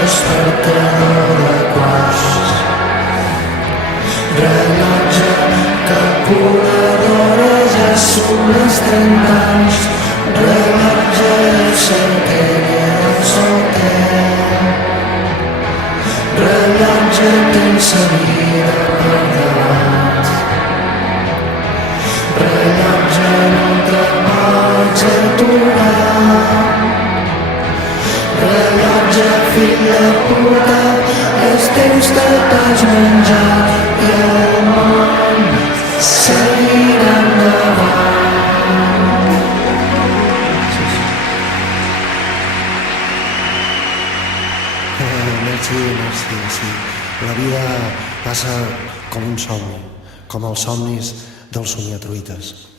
Despertador de cos, rellotge calculadora, ja som les 30 anys, rellotge centella del solter, rellotge tens la vida per davant, rellotge no te pots aturar. Rellotge, fill de puta, els temps que t'has menjat i el món seguirà endavant. Merci. Sí. La vida passa com un somni, com els somnis dels somiatruites.